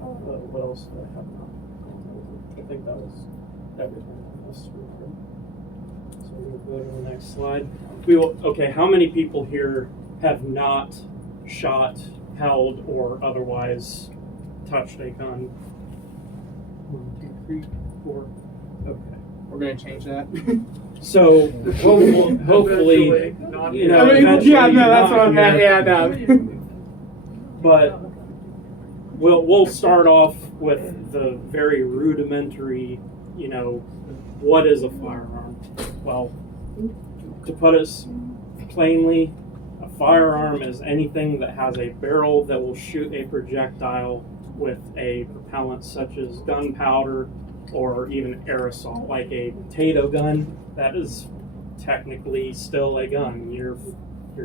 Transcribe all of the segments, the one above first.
What else did I have? I think that was everything on this screen. So we'll go to the next slide. Okay, how many people here have not shot, held, or otherwise touched a gun? 1, 2, 3, 4. Okay. We're going to change that. So hopefully, you know, eventually yeah, no, that's what I meant. here. Yeah, no. But we'll start off with the very rudimentary, you know, what is a firearm? Well, to put it plainly, a firearm is anything that has a barrel that will shoot a projectile with a propellant such as gunpowder or even aerosol, like a potato gun. That is technically still a gun. You're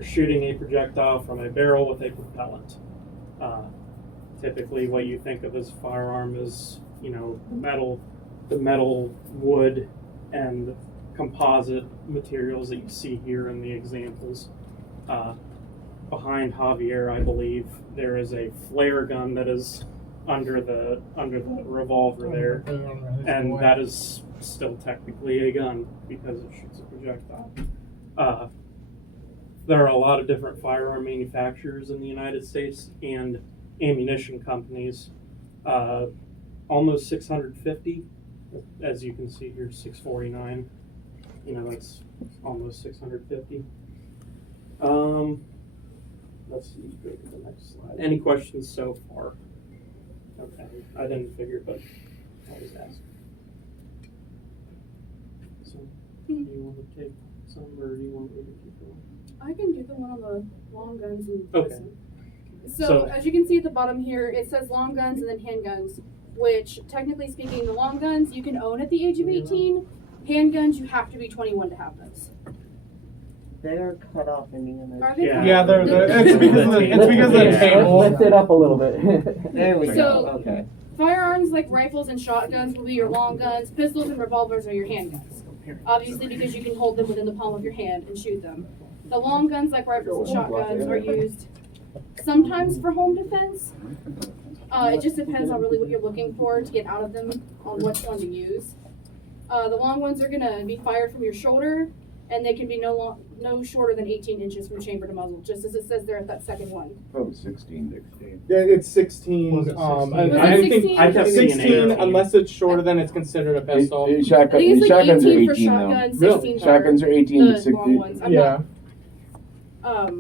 shooting a projectile from a barrel with a propellant. Typically, what you think of as a firearm is, you know, the metal, wood, and composite materials that you see here in the examples. Behind Javier, I believe, there is a flare gun that is under the revolver there, and that is still technically a gun because it shoots a projectile. There are a lot of different firearm manufacturers in the United States and ammunition companies. Almost 650, as you can see here, 649. You know, that's almost 650. Let's see, go to the next slide. Any questions so far? Okay, I didn't figure, but I was asked. So, do you want to take some, or do you want me to keep going? I can do the one on the long guns and Okay. So as you can see at the bottom here, it says long guns and then handguns, which technically speaking, the long guns you can own at the age of 18. Handguns, you have to be 21 to have those. They're cut off in the United Are States. they? Yeah, it's because of the table. Lift it up a little bit. There we So- go. Okay. Firearms like rifles and shotguns will be your long guns. Pistols and revolvers are your handguns. Obviously, because you can hold them within the palm of your hand and shoot them. The long guns like rifles and shotguns are used sometimes for home defense. It just depends on really what you're looking for to get out of them on which one to use. The long ones are going to be fired from your shoulder, and they can be no shorter than 18 inches from chamber to muzzle, just as it says there at that second one. Oh, 16. Yeah, it's 16. Was it 16? I think 16? I kept seeing 16, 18. unless it's shorter than it's considered a pistol. I think it's like Shotguns are 18 for 18 now. shotguns, Really? 16 for Shotguns are 18 to the 60. long ones. I'm Yeah. not,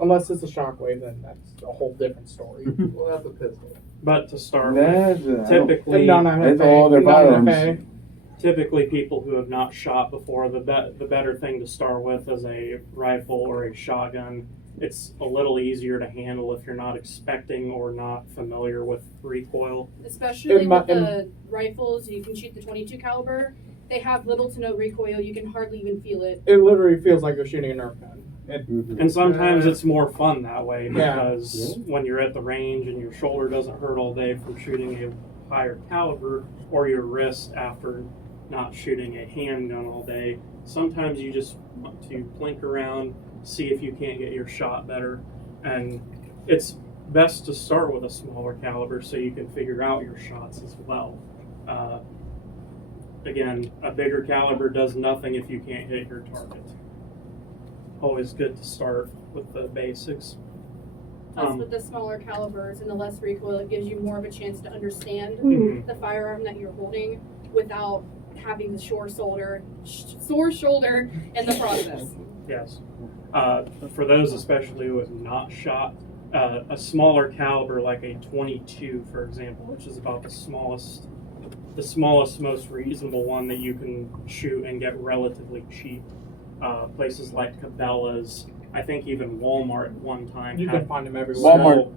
Unless it's a shockwave, then that's a whole different story. Well, that's a pistol. But to start with, That's typically, That's all their firearms. typically people who have not shot before, the better thing to start with is a rifle or a shotgun. It's a little easier to handle if you're not expecting or not familiar with recoil. especially In my- with the rifles, you can shoot the 22 caliber. They have little to no recoil. You can hardly even feel it. It literally feels like you're shooting a Nerf gun. And sometimes it's more fun that way Yeah. because when you're at the range and your shoulder doesn't hurt all day from shooting a higher caliber, or your wrist after not shooting a handgun all day, sometimes you just want to plink around, see if you can't get your shot better. And it's best to start with a smaller caliber so you can figure out your shots as well. Again, a bigger caliber does nothing if you can't hit your target. Always good to start with the basics. Plus, with the smaller calibers and the less recoil, it gives you more of a chance to understand Mhm. the firearm that you're holding without having the sore shoulder in the process. Yes. For those especially who have not shot, a smaller caliber like a 22, for example, which is about the smallest, most reasonable one that you can shoot and get relatively cheap. Places like Cabela's, I think even Walmart at one time You had can find them everywhere. Walmart